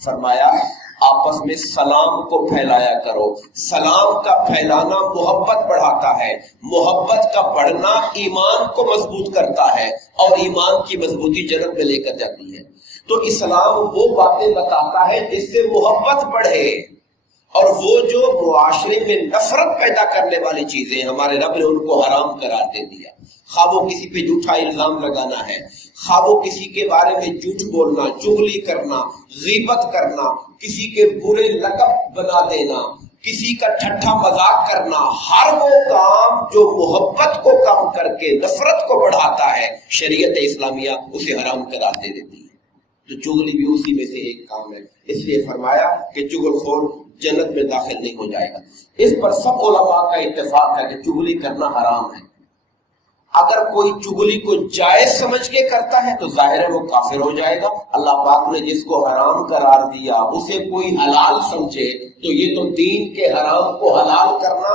فرمایا آپس میں سلام کو پھیلایا کرو. سلام کا پھیلانا محبت بڑھاتا ہے، محبت کا بڑھنا ایمان کو مضبوط کرتا ہے، اور ایمان کی مضبوطی جنت میں لے کر جاتی ہے. تو اسلام وہ باتیں بتاتا ہے جس سے محبت بڑھے، اور وہ جو معاشرے میں نفرت پیدا کرنے والی چیزیں ہمارے رب نے ان کو حرام قرار دے دیا. خواہ وہ کسی پہ جھوٹا الزام لگانا ہے، خواہ وہ کسی کے بارے میں جھوٹ بولنا، چغلی کرنا، غیبت کرنا، کسی کے برے لقب بنا دینا، کسی کا ٹھٹھا مذاق کرنا، ہر وہ کام جو محبت کو کم کر کے نفرت کو بڑھاتا ہے شریعت اسلامیہ اسے حرام قرار دے دیتی ہے. تو چغلی بھی اسی میں سے ایک کام ہے. اس لیے فرمایا کہ چغل خور جنت میں داخل نہیں ہو جائے گا. اس پر سب علماء کا اتفاق ہے کہ چغلی کرنا حرام ہے. اگر کوئی چغلی کو جائز سمجھ کے کرتا ہے تو ظاہر ہے وہ کافر ہو جائے گا. اللہ پاک نے جس کو حرام قرار دیا اسے کوئی حلال سمجھے تو یہ تو دین کے حرام کو حلال کرنا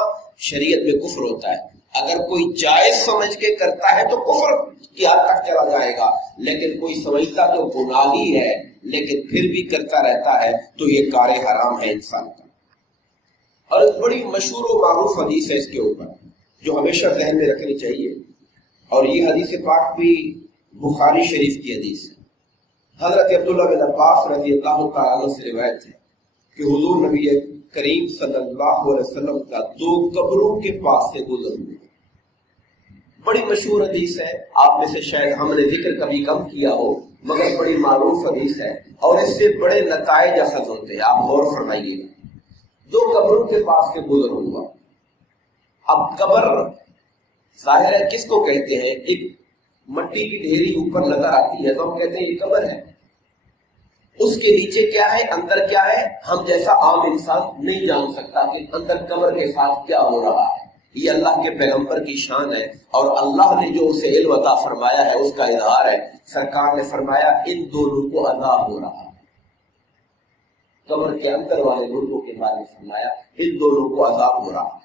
شریعت میں کفر ہوتا ہے. اگر کوئی جائز سمجھ کے کرتا ہے تو کفر کی حد تک چلا جائے گا، لیکن کوئی سمجھتا تو گناہ ہی ہے لیکن پھر بھی کرتا رہتا ہے تو یہ کار حرام ہے انسان کا. اور ایک بڑی مشہور و معروف حدیث ہے اس کے اوپر جو ہمیشہ ذہن میں رکھنی چاہیے، اور یہ حدیث پاک بھی بخاری شریف کی حدیث ہے. حضرت عبداللہ بن عباس رضی اللہ تعالیٰ عنہ سے روایت ہے کہ حضور نبی کریم صلی اللہ علیہ وسلم کا 2 قبروں کے پاس سے گزر ہوئے. بڑی مشہور حدیث ہے، آپ میں سے شاید ہم نے ذکر کبھی کم کیا ہو، مگر بڑی معروف حدیث ہے اور اس سے بڑے نتائج اخذ ہوتے ہیں. آپ غور فرمائیے گا. 2 قبروں کے پاس سے گزر ہوا. اب قبر ظاہر ہے کس کو کہتے ہیں؟ ایک مٹی کی ڈھیری اوپر نظر آتی ہے تو ہم کہتے ہیں یہ قبر ہے. اس کے نیچے کیا ہے، اندر کیا ہے، ہم جیسا عام انسان نہیں جان سکتا کہ اندر قبر کے ساتھ کیا ہو رہا ہے. یہ اللہ کے پیغمبر کی شان ہے اور اللہ نے جو اسے علم عطا فرمایا ہے اس کا اظہار ہے. سرکار نے فرمایا ان دونوں کو عذاب ہو رہا ہے. قبر کے اندر والے لوگوں کے بارے میں فرمایا ان دونوں کو عذاب ہو رہا ہے.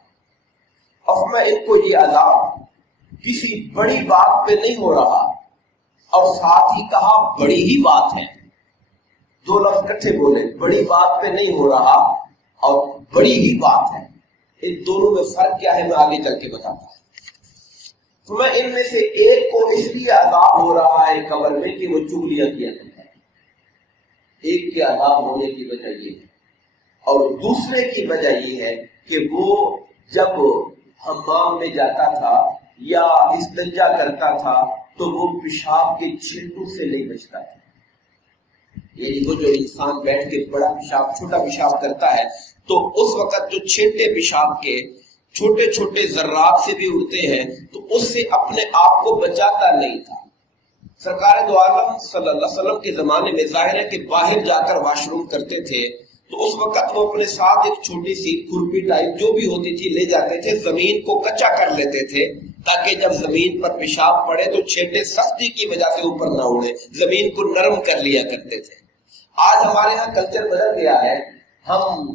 اور میں ان کو یہ عذاب کسی بڑی بات پہ نہیں ہو رہا، اور ساتھ ہی کہا بڑی ہی بات ہے. 2 لفظ اکٹھے بولے، بڑی بات پہ نہیں ہو رہا اور بڑی ہی بات ہے. ان دونوں میں فرق کیا ہے میں آگے چل کے بتاتا ہوں. تو میں ان میں سے ایک کو اس لیے عذاب ہو رہا ہے قبر میں کہ وہ چغلیاں کیا کرتا ہے. ایک کے عذاب ہونے کی وجہ یہ ہے، اور دوسرے کی وجہ یہ ہے کہ وہ جب حمام میں جاتا تھا یا استنجا کرتا تھا تو وہ پیشاب کے چھینٹوں سے نہیں بچتا تھا. یعنی وہ جو انسان بیٹھ کے بڑا پیشاب چھوٹا پیشاب کرتا ہے تو اس وقت جو چھینٹے پیشاب کے چھوٹے چھوٹے ذرات سے بھی اڑتے ہیں تو اس سے اپنے آپ کو بچاتا نہیں تھا. سرکار دو عالم صلی اللہ علیہ وسلم کے زمانے میں ظاہر ہے کہ باہر جا کر واش روم کرتے تھے تو اس وقت وہ اپنے ساتھ ایک چھوٹی سی کھرپی ٹائپ جو بھی ہوتی تھی لے جاتے تھے، زمین کو کچا کر لیتے تھے تاکہ جب زمین پر پیشاب پڑے تو چھینٹے سختی کی وجہ سے اوپر نہ اڑے، زمین کو نرم کر لیا کرتے تھے. آج ہمارے ہاں کلچر بدل گیا ہے، ہم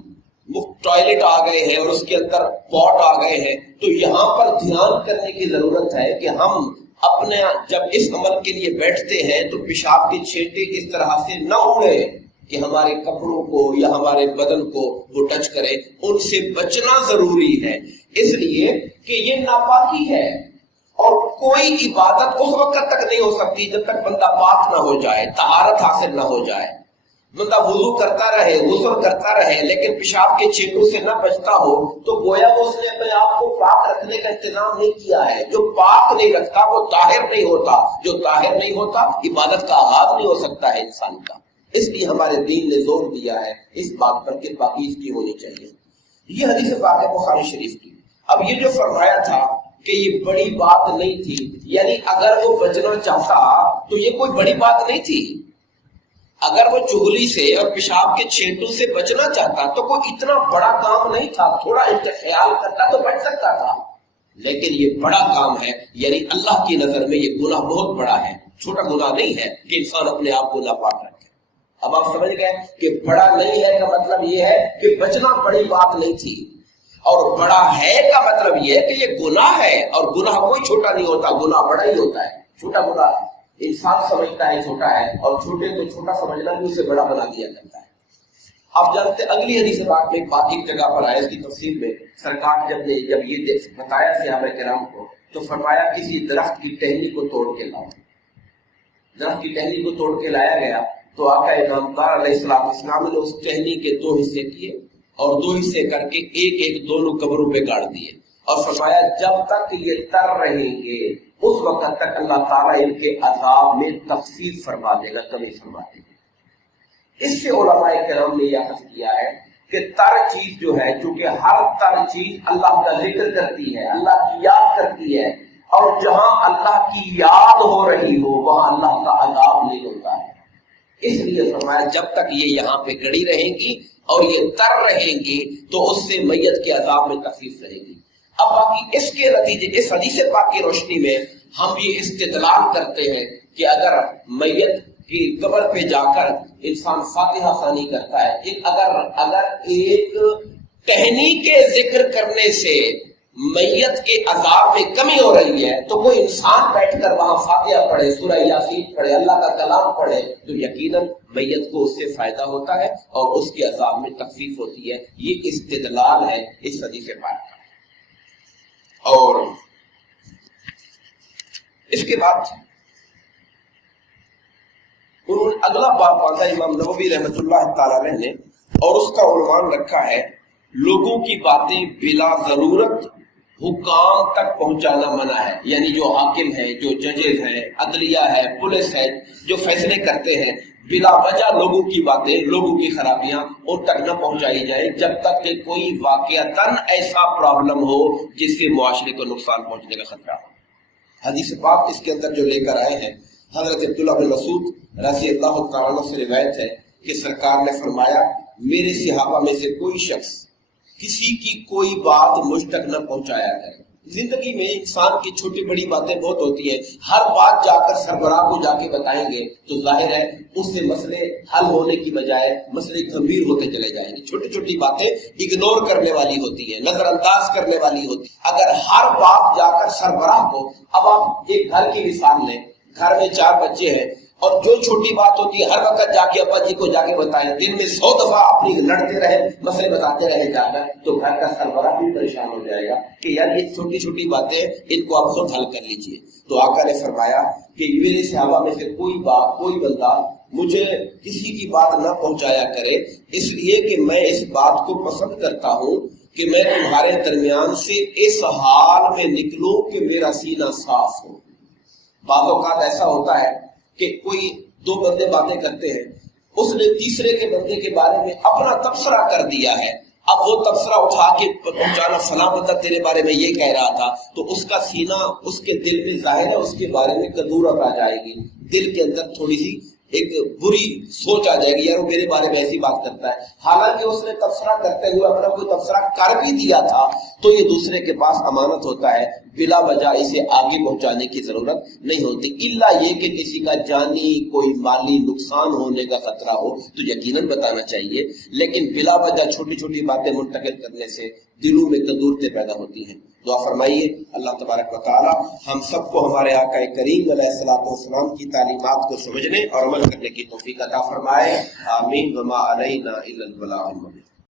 ٹوائلٹ آ گئے ہیں اور اس کے اندر پاٹ آ گئے ہیں. تو یہاں پر دھیان کرنے کی ضرورت ہے کہ ہم اپنے جب اس عمل کے لیے بیٹھتے ہیں تو پیشاب کے چھینٹے اس طرح سے نہ اڑے کہ ہمارے کپڑوں کو یا ہمارے بدن کو وہ ٹچ کرے. ان سے بچنا ضروری ہے، اس لیے کہ یہ ناپاکی ہے اور کوئی عبادت اس وقت تک نہیں ہو سکتی جب تک بندہ پاک نہ ہو جائے، طہارت حاصل نہ ہو جائے. بندہ وضو کرتا رہے، غسل کرتا رہے، لیکن پیشاب کے چھینٹوں سے نہ بچتا ہو تو گویا وہ اس نے اپنے آپ کو پاک رکھنے کا انتظام نہیں کیا ہے. جو پاک نہیں رکھتا وہ طاہر نہیں ہوتا، جو طاہر نہیں ہوتا عبادت کا آغاز نہیں ہو سکتا ہے انسان کا. اس لیے ہمارے دین نے زور دیا ہے اس بات پر کہ پاکیزگی ہونی چاہیے. یہ حدیث پاک ہے بخاری شریف کی. اب یہ جو فرمایا تھا کہ یہ بڑی بات نہیں تھی، یعنی اگر وہ بچنا چاہتا تو یہ کوئی بڑی بات نہیں تھی. اگر وہ چغلی سے اور پیشاب کے چھینٹوں سے بچنا چاہتا تو کوئی اتنا بڑا کام نہیں تھا، تھوڑا خیال کرتا تو بچ سکتا تھا. لیکن یہ بڑا کام ہے، یعنی اللہ کی نظر میں یہ گناہ بہت بڑا ہے، چھوٹا گناہ نہیں ہے کہ انسان اپنے آپ کو ناپاک رکھے. اب آپ سمجھ گئے کہ بڑا نہیں ہے کا مطلب یہ ہے کہ بچنا بڑی بات نہیں تھی، اور بڑا ہے کا مطلب یہ ہے کہ یہ گناہ ہے، اور گناہ کوئی چھوٹا نہیں ہوتا، گناہ بڑا ہی ہوتا ہے. چھوٹا گناہ انسان سمجھتا ہے چھوٹا ہے، اور چھوٹے کو چھوٹا سمجھنا بھی اسے بڑا بنا دیا کرتا ہے. آپ جانتے اگلی حدیث پاک میں بات ایک جگہ پر آیا، اس کی تفسیر میں سرکار جب یہ بتایا صحابہ کرام کو تو فرمایا کسی درخت کی ٹہنی کو توڑ کے لاؤ۔ درخت کی ٹہنی کو توڑ کے لایا گیا تو آقا نامدار علیہ السلام نے اس ٹہنی کے 2 حصے کیے اور 2 حصے کر کے ایک ایک دونوں قبروں پہ گاڑ دیے اور فرمایا جب تک یہ تر رہیں گے اس وقت تک اللہ تعالیٰ ان کے عذاب میں تخفیف فرما دے گا، کمی فرما دے گا۔ اس سے علماء کرام نے یہ حد کیا ہے کہ تر چیز جو ہے، چونکہ ہر تر چیز اللہ کا ذکر کرتی ہے، اللہ کی یاد کرتی ہے، اور جہاں اللہ کی یاد ہو رہی ہو وہاں اللہ کا عذاب نہیں ہوتا ہے۔ اس لیے فرمایا جب تک یہ یہاں پہ گڑی رہیں گی اور یہ تر رہیں گی تو اس سے میت کے عذاب میں تخفیف رہے گی۔ اب باقی اس کے نتیجے اس حدیث پاک کی روشنی میں ہم یہ استدلال کرتے ہیں کہ اگر میت کی قبر پہ جا کر انسان فاتحہ خوانی کرتا ہے، اگر ایک ٹہنی کے ذکر کرنے سے میت کے عذاب میں کمی ہو رہی ہے تو کوئی انسان بیٹھ کر وہاں فاتحہ پڑھے، سورہ یاسین پڑھے، اللہ کا کلام پڑھے تو یقیناً میت کو اس سے فائدہ ہوتا ہے اور اس کے عذاب میں تخفیف ہوتی ہے۔ یہ استدلال ہے اس حدیث پاک کا۔ اور اس کے بعد انہوں نے اگلا باب باندھا امام نووی رحمۃ اللہ تعالی علیہ نے، اور اس کا عنوان رکھا ہے لوگوں کی باتیں بلا ضرورت حکام تک پہنچانا منع ہے۔ یعنی جو حاکم ہے، جو ججز ہے، عدلیہ ہے، پولیس ہے، جو فیصلے کرتے ہیں بلا وجہ لوگوں کی باتیں، لوگوں کی خرابیاں ان تک نہ پہنچائی جائے جب تک کہ کوئی واقعتاً ایسا پرابلم ہو جس سے معاشرے کو نقصان پہنچنے کا خطرہ ہو۔ حدیث پاک اس کے اندر جو لے کر آئے ہیں حضرت عبداللہ بن مسعود رضی اللہ تعالیٰ عنہ سے روایت ہے کہ سرکار نے فرمایا میرے صحابہ میں سے کوئی شخص کسی کی کوئی بات مجھ تک نہ پہنچایا کرے۔ زندگی میں انسان کی چھوٹی بڑی باتیں بہت ہوتی ہیں، ہر بات جا کر سربراہ کو جا کے بتائیں گے تو ظاہر ہے اس سے مسئلے حل ہونے کی بجائے مسئلے گمبھیر ہوتے چلے جائیں گے۔ چھوٹی چھوٹی باتیں اگنور کرنے والی ہوتی ہیں، نظر انداز کرنے والی ہوتی ہیں۔ اگر ہر بات جا کر سربراہ کو، اب آپ ایک گھر کی مثال لیں، گھر میں 4 بچے ہیں اور جو چھوٹی بات ہوتی ہے ہر وقت جا کے ابا جی کو جا کے بتائیں، دن میں 100 دفعہ اپنی لڑتے رہے، مسئلے بتاتے رہے جا کر، تو گھر کا سربراہ بھی پریشان ہو جائے گا کہ یار یہ چھوٹی چھوٹی باتیں ان کو آپ خود حل کر لیجئے۔ تو آقا نے فرمایا کہ میرے صحابہ میں سے کوئی بندہ مجھے کسی کی بات نہ پہنچایا کرے، اس لیے کہ میں اس بات کو پسند کرتا ہوں کہ میں تمہارے درمیان سے اس حال میں نکلوں کہ میرا سینہ صاف ہو۔ بعض اوقات ایسا ہوتا ہے کہ کوئی 2 بندے باتیں کرتے ہیں، اس نے تیسرے کے بندے کے بارے میں اپنا تبصرہ کر دیا ہے، اب وہ تبصرہ اٹھا کے پہنچانا فلاں بندہ تیرے بارے میں یہ کہہ رہا تھا، تو اس کا سینہ اس کے دل میں ظاہر ہے اس کے بارے میں کدورت آ جائے گی، دل کے اندر تھوڑی سی ایک بری سوچ آ جائے گی، یار وہ میرے بارے میں ایسی بات کرتا ہے، حالانکہ اس نے تبصرہ کرتے ہوئے اپنا کوئی تبصرہ کر بھی دیا تھا تو یہ دوسرے کے پاس امانت ہوتا ہے، بلا وجہ اسے آگے پہنچانے کی ضرورت نہیں ہوتی، الا یہ کہ کسی کا جانی کوئی مالی نقصان ہونے کا خطرہ ہو تو یقیناً بتانا چاہیے، لیکن بلا وجہ چھوٹی چھوٹی باتیں منتقل کرنے سے دلوں میں کدورتیں پیدا ہوتی ہیں۔ دعا فرمائیے اللہ تبارک و تعالی ہم سب کو ہمارے آقا کریم علیہ الصلوۃ والسلام کی تعلیمات کو سمجھنے اور عمل کرنے کی توفیق عطا فرمائے، آمین۔ وما علینا الا البلاغ المبین۔